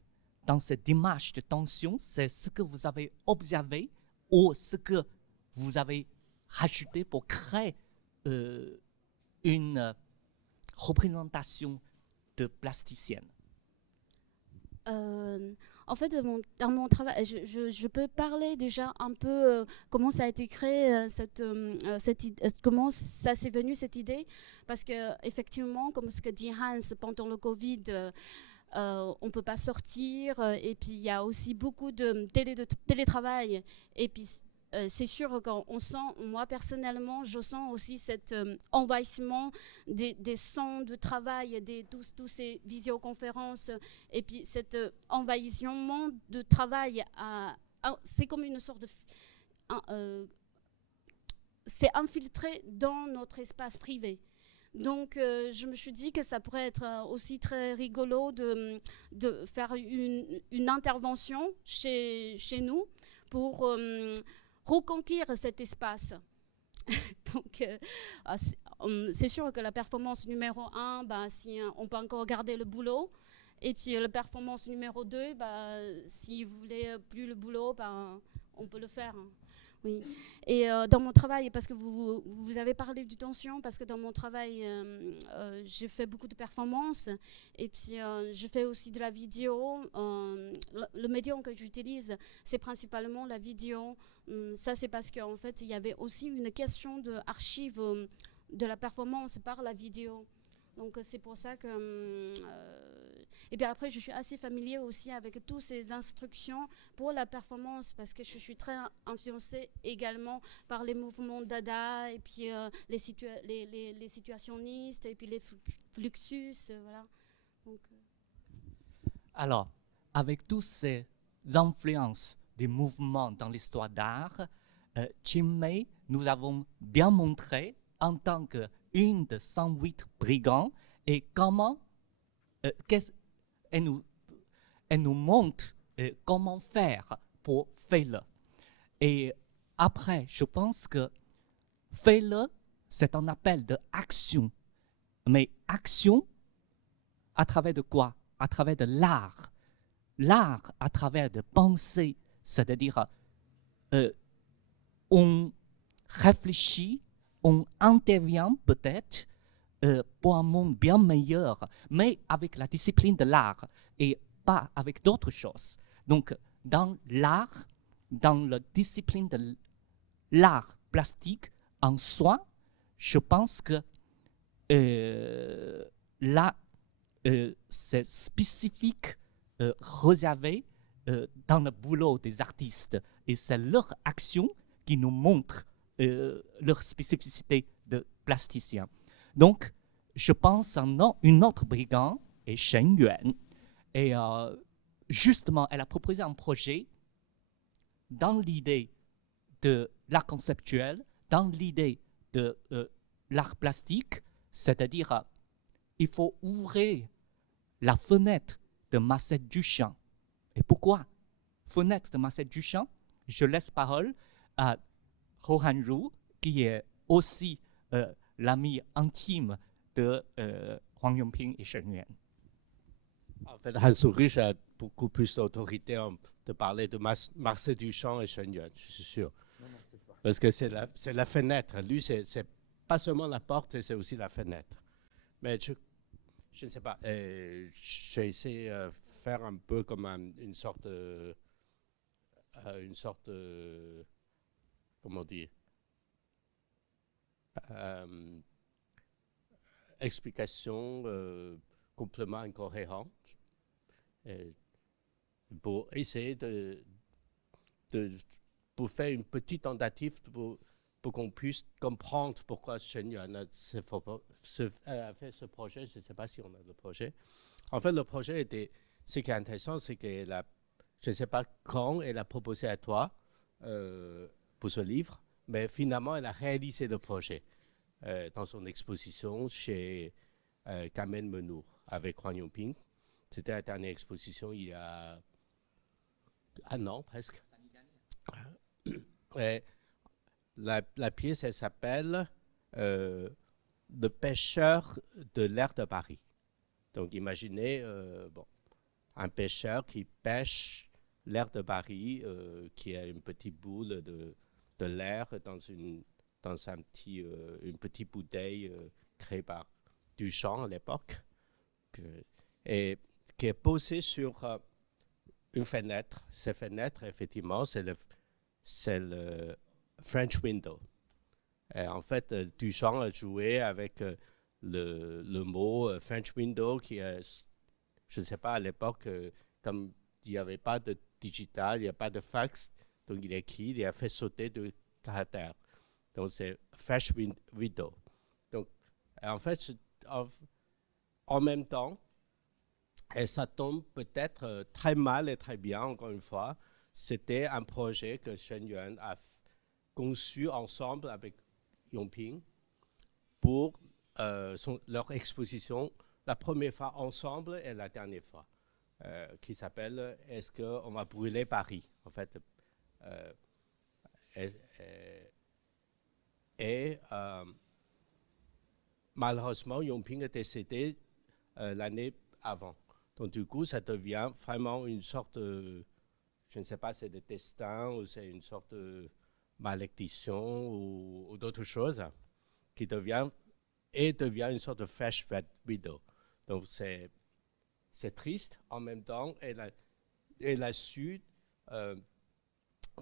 dans cette démarche de tension, c'est ce que vous avez observé ou ce que vous avez rajouté pour créer une représentation de plasticienne? En fait, dans mon travail, je peux parler déjà un peu comment ça a été créé, comment ça s'est venu cette idée, parce que effectivement, comme ce que dit Hans, pendant le Covid, on ne peut pas sortir, et puis il y a aussi beaucoup de télétravail, et puis c'est sûr qu'on sent, moi personnellement, je sens aussi cet envahissement des sons de travail, tous ces visioconférences, et puis cet envahissement de travail, c'est comme une sorte de... c'est infiltré dans notre espace privé. Donc, je me suis dit que ça pourrait être aussi très rigolo de faire une intervention chez nous pour reconquérir cet espace. Donc, c'est sûr que la performance numéro 1, si on peut encore garder le boulot. Et puis, la performance numéro 2, si vous voulez plus le boulot, on peut le faire. Oui. Et dans mon travail, parce que vous avez parlé du tension, parce que dans mon travail, j'ai fait beaucoup de performances, et puis je fais aussi de la vidéo. Le médium que j'utilise, c'est principalement la vidéo. Ça, c'est parce qu'en fait, il y avait aussi une question d'archive de la performance par la vidéo. Donc, c'est pour ça que... et puis après, je suis assez familier aussi avec toutes ces instructions pour la performance, parce que je suis très influencée également par les mouvements Dada, et puis les situationnistes, et puis les Fluxus, voilà. Donc, Alors, avec toutes ces influences des mouvements dans l'histoire d'art, Chin-Mei, nous avons bien montré en tant qu'une de 108 brigands, et comment elle nous montre comment faire pour faire-le. Et après, je pense que faire-le, c'est un appel d'action. Mais action à travers de quoi? À travers de l'art. L'art à travers de pensée, c'est-à-dire on réfléchit, on intervient peut-être pour un monde bien meilleur, mais avec la discipline de l'art et pas avec d'autres choses. Donc, dans l'art, dans la discipline de l'art plastique en soi, je pense que là, c'est spécifique, réservé dans le boulot des artistes. Et c'est leur action qui nous montre leur spécificité de plasticien. Donc, je pense à une autre brigand, et Shen Yuan. Et justement, elle a proposé un projet dans l'idée de l'art conceptuel, dans l'idée de l'art plastique, c'est-à-dire il faut ouvrir la fenêtre de Marcel Duchamp. Et pourquoi fenêtre de Marcel Duchamp? Je laisse parole à Rohan Ru, qui est aussi l'ami intime de Huang Yongping et Shen Yuan. En fait, Hans Ulrich a beaucoup plus d'autorité de parler de Marcel Duchamp et Shen Yuan, je suis sûr. Non, c'est toi. Parce que c'est la fenêtre. Lui, c'est pas seulement la porte, c'est aussi la fenêtre. Mais je ne sais pas. J'ai essayé de faire un peu comme une sorte, comment dire, explication complètement incohérente pour essayer pour faire une petite tentative pour qu'on puisse comprendre pourquoi Shen Yuan a fait ce projet. Je ne sais pas si on a le projet. En fait, le projet était, ce qui est intéressant, c'est que je ne sais pas quand elle a proposé à toi pour ce livre, mais finalement, elle a réalisé le projet dans son exposition chez Carmen Menour avec Huang Yongping. C'était la dernière exposition il y a un an presque. Et la pièce, elle s'appelle Le pêcheur de l'air de Paris. Donc imaginez un pêcheur qui pêche l'air de Paris, qui est une petite boule de l'air dans une petite bouteille créée par Duchamp à l'époque, et qui est posée sur une fenêtre. Cette fenêtre, effectivement, c'est le French window. Et en fait, Duchamp a joué avec le mot French window qui est, je ne sais pas, à l'époque, comme il n'y avait pas de digital, il n'y a pas de fax, donc il a fait sauter deux caractères. Donc c'est French window. Donc en fait, en même temps, et ça tombe peut-être très mal et très bien, encore une fois, c'était un projet que Shen Yuan a conçu ensemble avec Yongping pour leur exposition, la première fois ensemble et la dernière fois, qui s'appelle « Est-ce qu'on va brûler Paris ?» En fait, malheureusement, Yongping est décédé l'année avant. Donc du coup, ça devient vraiment une sorte de, je ne sais pas, c'est le destin ou c'est une sorte de malédiction ou d'autres choses qui devient une sorte de fresh red widow. Donc c'est triste. En même temps, elle a su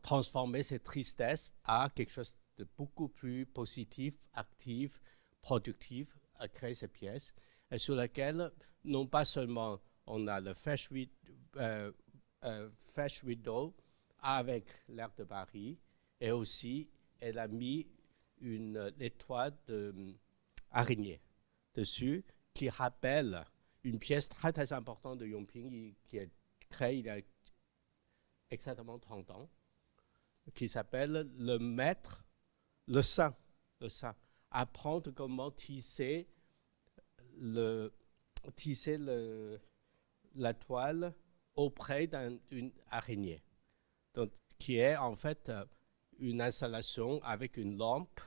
transformer cette tristesse à quelque chose de beaucoup plus positif, actif, productif, à créer ces pièces, et sur laquelle non pas seulement on a le fresh widow avec l'air de Paris, et aussi elle a mis une étoile d'araignée dessus qui rappelle une pièce très très importante de Yongping qui est créée il y a exactement 30 ans, qui s'appelle le maître, le saint, apprendre comment tisser la toile auprès d'une araignée. Donc, qui est en fait une installation avec une lampe.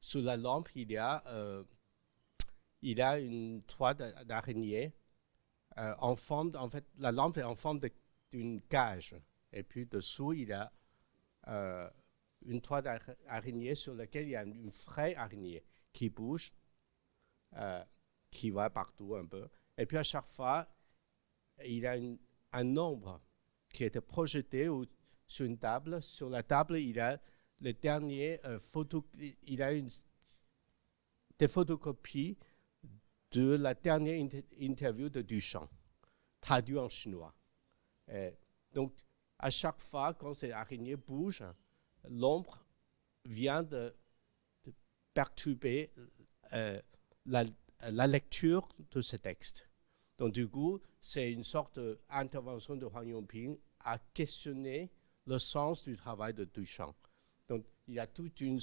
Sous la lampe, il y a une toile d'araignée en fait, la lampe est en forme d'une cage. Et puis dessous, il y a une toile d'araignée sur laquelle il y a une vraie araignée qui bouge, qui va partout un peu. Et puis à chaque fois, il y a un nombre qui a été projeté sur une table. Sur la table, il y a les derniers il y a des photocopies de la dernière interview de Duchamp, traduit en chinois. Et donc, à chaque fois, quand cette araignée bouge, l'ombre vient de perturber la lecture de ce texte. Donc, du coup, c'est une sorte d'intervention de Huang Yongping à questionner le sens du travail de Duchamp. Donc, il y a toute une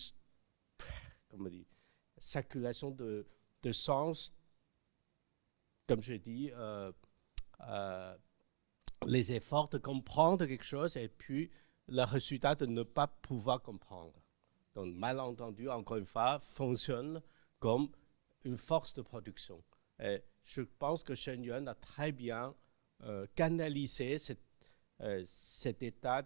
circulation de sens, comme je dis, les efforts de comprendre quelque chose et puis le résultat de ne pas pouvoir comprendre. Donc, malentendu, encore une fois, fonctionne comme une force de production. Et je pense que Shen Yuan a très bien canalisé cet état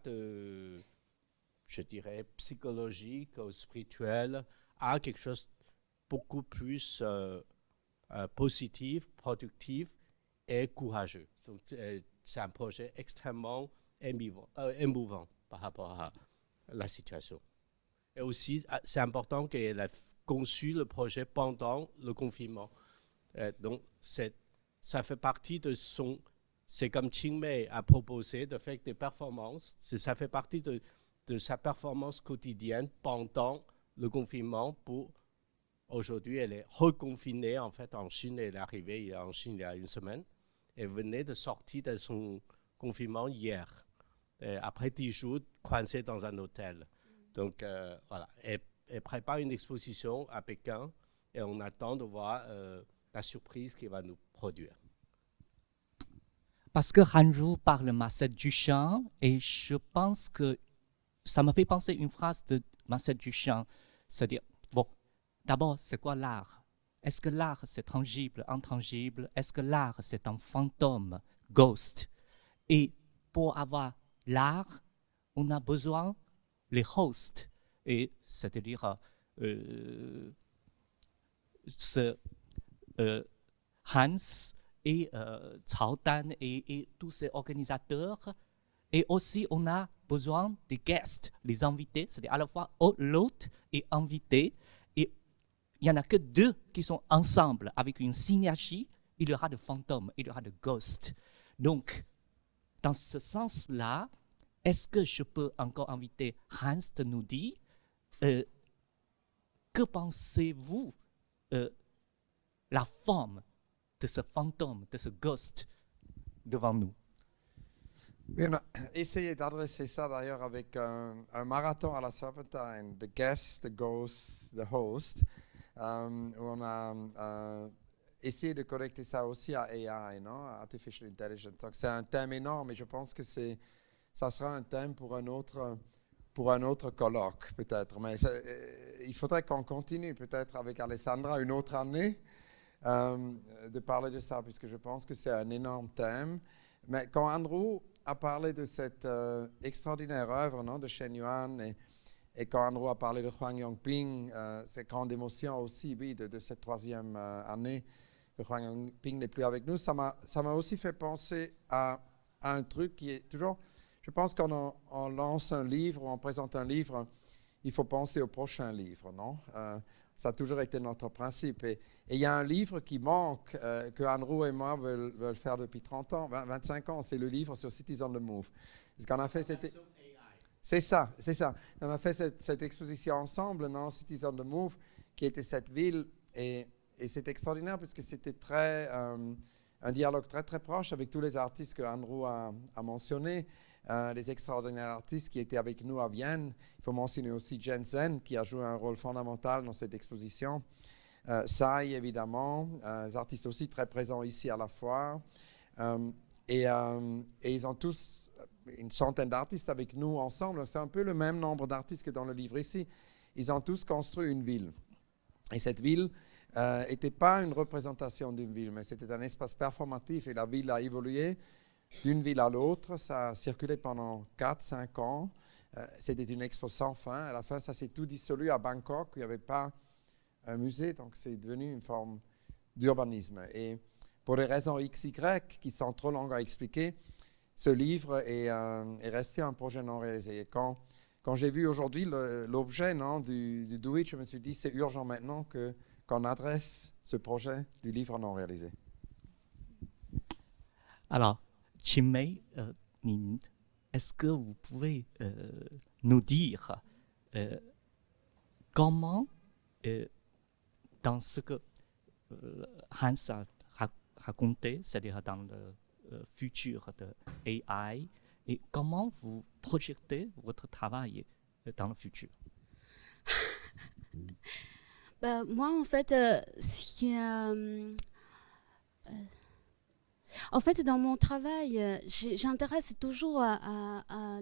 je dirais, psychologique ou spirituel à quelque chose beaucoup plus positif, productif et courageux. Donc, c'est un projet extrêmement émouvant par rapport à la situation. Et aussi, c'est important qu'elle ait conçu le projet pendant le confinement. Donc, ça fait partie de son... C'est comme Qingmei a proposé de faire des performances. Ça fait partie de sa performance quotidienne pendant le confinement. Aujourd'hui, elle est reconfinée en fait en Chine. Elle est arrivée en Chine il y a une semaine. Elle venait de sortir de son confinement hier. Après 10 jours coincée dans un hôtel. Donc voilà, elle prépare une exposition à Pékin et on attend de voir la surprise qu'il va nous produire. Parce que Hanru parle Marcel Duchamp et je pense que ça me fait penser une phrase de Marcel Duchamp, c'est-à-dire, bon, d'abord, c'est quoi l'art? Est-ce que l'art, c'est tangible, intangible? Est-ce que l'art, c'est un fantôme, ghost? Et pour avoir l'art, on a besoin les hosts, et c'est-à-dire Hans et Cao Dan et tous ces organisateurs. Et aussi, on a besoin des guests, les invités, c'est-à-dire à la fois l'hôte et invité. Et il n'y en a que deux qui sont ensemble avec une synergie. Il y aura de fantômes, il y aura de ghosts. Donc, dans ce sens-là, est-ce que je peux encore inviter Hans de nous dire que pensez-vous la forme de ce fantôme, de ce ghost devant nous? On a essayé d'adresser ça d'ailleurs avec un marathon à la Serpentine, The Guest, The Ghost, The Host, où on a essayé de connecter ça aussi à AI, non? Artificial Intelligence. Donc c'est un thème énorme et je pense que ça sera un thème pour un autre colloque peut-être. Mais il faudrait qu'on continue peut-être avec Alessandra une autre année de parler de ça, puisque je pense que c'est un énorme thème. Mais quand Andrew a parlé de cette extraordinaire œuvre, non, de Shen Yuan, et quand Andrew a parlé de Huang Yongping, cette grande émotion aussi, oui, de cette troisième année que Huang Yongping n'est plus avec nous, ça m'a aussi fait penser à un truc qui est toujours... Je pense quand on lance un livre ou on présente un livre, il faut penser au prochain livre, non? Ça a toujours été notre principe. Et il y a un livre qui manque, que Andrew et moi veulent faire depuis 30 ans, 25 ans, c'est le livre sur Cities on the Move. Parce qu'on a fait c'est ça. On a fait cette exposition ensemble, non? Cities on the Move, qui était cette ville. Et c'est extraordinaire parce que c'était un dialogue très, très proche avec tous les artistes que Andrew a mentionnés. Les extraordinaires artistes qui étaient avec nous à Vienne. Il faut mentionner aussi Jensen, qui a joué un rôle fondamental dans cette exposition. Sai, évidemment, des artistes aussi très présents ici à la foire. Et ils ont tous une centaine d'artistes avec nous ensemble. C'est un peu le même nombre d'artistes que dans le livre ici. Ils ont tous construit une ville. Et cette ville n'était pas une représentation d'une ville, mais c'était un espace performatif. Et la ville a évolué d'une ville à l'autre. Ça a circulé pendant 4-5 ans. C'était une expo sans fin. À la fin, ça s'est tout dissolu à Bangkok. Il n'y avait pas un musée, donc c'est devenu une forme d'urbanisme. Et pour des raisons XY qui sont trop longues à expliquer, ce livre est resté un projet non réalisé. Et quand j'ai vu aujourd'hui l'objet du Do It, je me suis dit c'est urgent maintenant qu'on adresse ce projet du livre non réalisé. Alors, Qingmei, est-ce que vous pouvez nous dire comment, dans ce que Hans a raconté, c'est-à-dire dans le futur de AI, et comment vous projetez votre travail dans le futur? Moi, en fait, en fait, dans mon travail, j'intéresse toujours à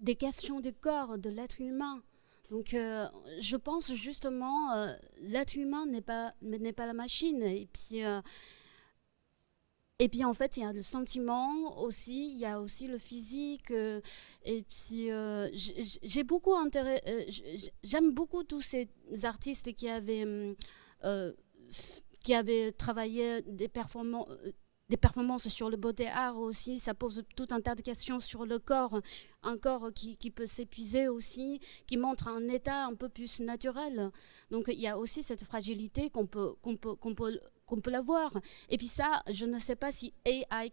des questions du corps, de l'être humain. Donc, je pense justement, l'être humain n'est pas la machine. Et puis, Et puis en fait, il y a le sentiment aussi, il y a aussi le physique. Et puis j'ai beaucoup intérêt, j'aime beaucoup tous ces artistes qui avaient travaillé des performances sur le beauté art aussi. Ça pose tout un tas de questions sur le corps, un corps qui peut s'épuiser aussi, qui montre un état un peu plus naturel. Donc il y a aussi cette fragilité qu'on peut l'avoir. Et puis ça, je ne sais pas si AI,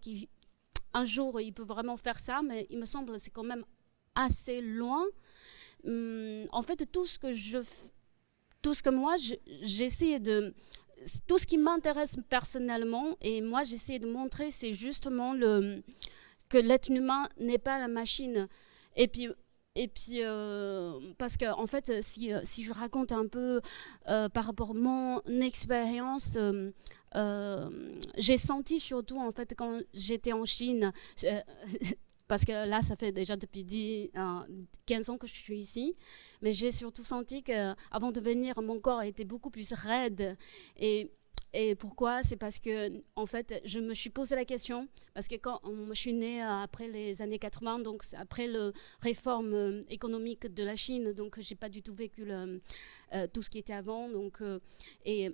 un jour, il peut vraiment faire ça, mais il me semble que c'est quand même assez loin. En fait, tout ce que moi, j'essaie de... Tout ce qui m'intéresse personnellement, et moi, j'essaie de montrer, c'est justement que l'être humain n'est pas la machine. Et puis parce que en fait, si je raconte un peu par rapport à mon expérience, j'ai senti surtout en fait quand j'étais en Chine, parce que là, ça fait déjà depuis 15 ans que je suis ici, mais j'ai surtout senti qu'avant de venir, mon corps était beaucoup plus raide. Et pourquoi? C'est parce que, en fait, je me suis posé la question, parce que quand je suis née après les années 80, donc après la réforme économique de la Chine, donc je n'ai pas du tout vécu tout ce qui était avant. Donc, et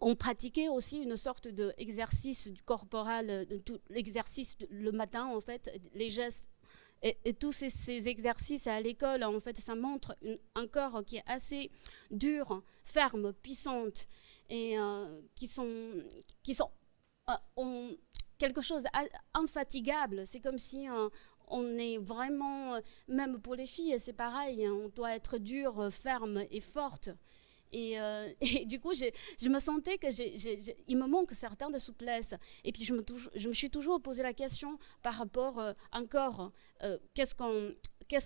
on pratiquait aussi une sorte d'exercice corporel, l'exercice le matin, en fait, les gestes. Et tous ces exercices à l'école, en fait, ça montre un corps qui est assez dur, ferme, puissante, et qui sont ont quelque chose d'infatigable. C'est comme si on est vraiment, même pour les filles, c'est pareil, on doit être dur, ferme et forte. Et du coup, je me sentais il me manque certains de souplesse. Et puis, je me suis toujours posé la question par rapport à un corps. Qu'est-ce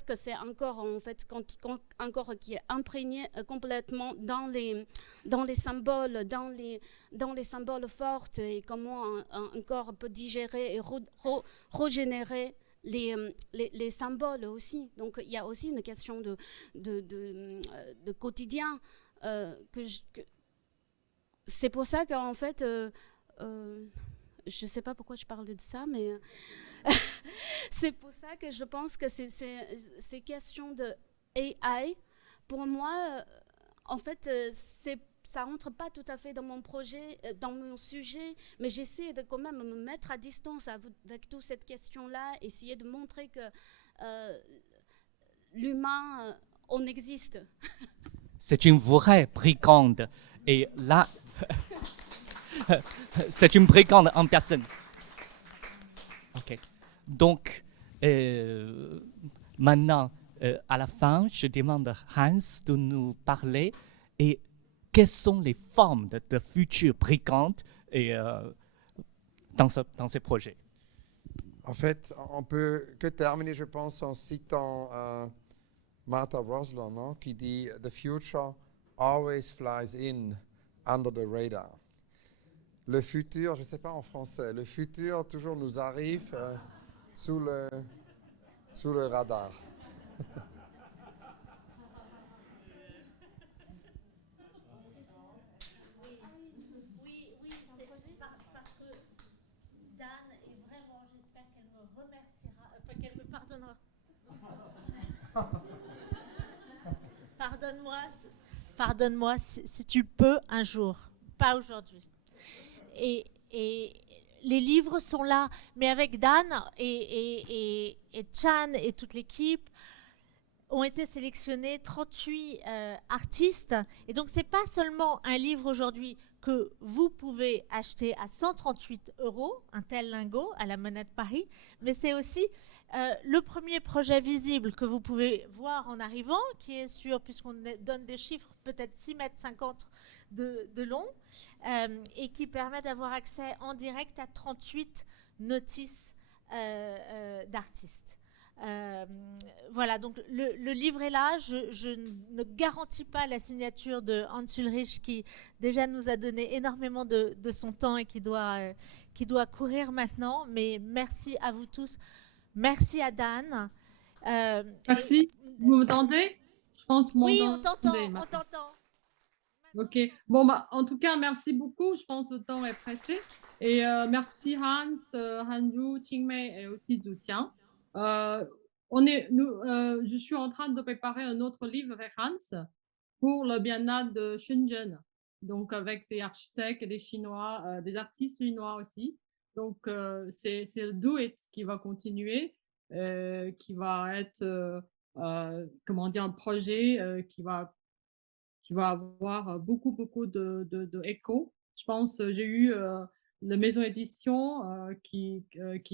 que c'est un corps, en fait, quand un corps qui est imprégné complètement dans les symboles, dans les symboles forts, et comment un corps peut digérer et régénérer les symboles aussi. Donc, il y a aussi une question de quotidien. C'est pour ça qu'en fait, je ne sais pas pourquoi je parlais de ça, mais c'est pour ça que je pense que ces questions de AI, pour moi, en fait, ça rentre pas tout à fait dans mon projet, dans mon sujet, mais j'essaie de quand même me mettre à distance avec toute cette question-là, essayer de montrer que l'humain, on existe. C'est une vraie brigande. Et là, c'est une brigande en personne. Ok. Donc, maintenant, à la fin, je demande à Hans de nous parler et quelles sont les formes de futures brigandes dans ces projets. En fait, on peut que terminer, je pense, en citant Martha Rosler, non, qui dit « The future always flies in under the radar ». Le futur, je ne sais pas en français, le futur toujours nous arrive sous le radar. Oui, parce que Dan est vraiment, j'espère qu'elle me remerciera, enfin qu'elle me pardonnera. Pardonne-moi si tu peux un jour, pas aujourd'hui. Et les livres sont là, mais avec Dan et Chan et toute l'équipe, ont été sélectionnés 38 artistes. Et donc, ce n'est pas seulement un livre aujourd'hui que vous pouvez acheter à 138 €, un tel lingot à la Monnaie de Paris, mais c'est aussi le premier projet visible que vous pouvez voir en arrivant, qui est sur, puisqu'on donne des chiffres, peut-être 6,50 m de long, et qui permet d'avoir accès en direct à 38 notices d'artistes. Voilà, donc le livre est là. Je ne garantis pas la signature de Hans Ulrich, qui déjà nous a donné énormément de son temps et qui doit courir maintenant. Mais merci à vous tous. Merci à Dan. Merci. Vous m'entendez? Je pense que vous Oui, on m'entendez. t'entend. Ok. Bon, bah, en tout cas, merci beaucoup. Je pense que le temps est pressé. Et merci Hans, Hanju, Qingmei et aussi Zhu je suis en train de préparer un autre livre avec Hans pour le biennale de Shenzhen, donc avec des architectes et des Chinois, des artistes chinois aussi. Donc c'est le Do It qui va continuer, qui va être comment dire, un projet qui va avoir beaucoup de écho. Je pense, j'ai eu la maison édition qui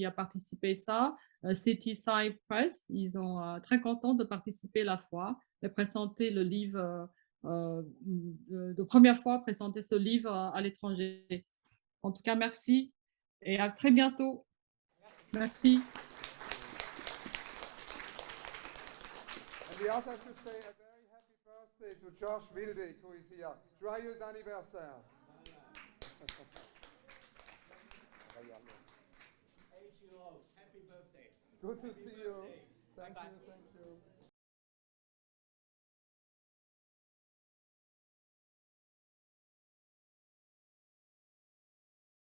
a participé à ça, City Side Press. Ils sont très contents de participer à la fois et présenter le livre, de première fois présenter ce livre à l'étranger. En tout cas, merci et à très bientôt. Merci. And we also should say a very happy birthday to Josh Wildig, who is here. Joyeux anniversaire. Happy birthday. Good to see you. Thank you.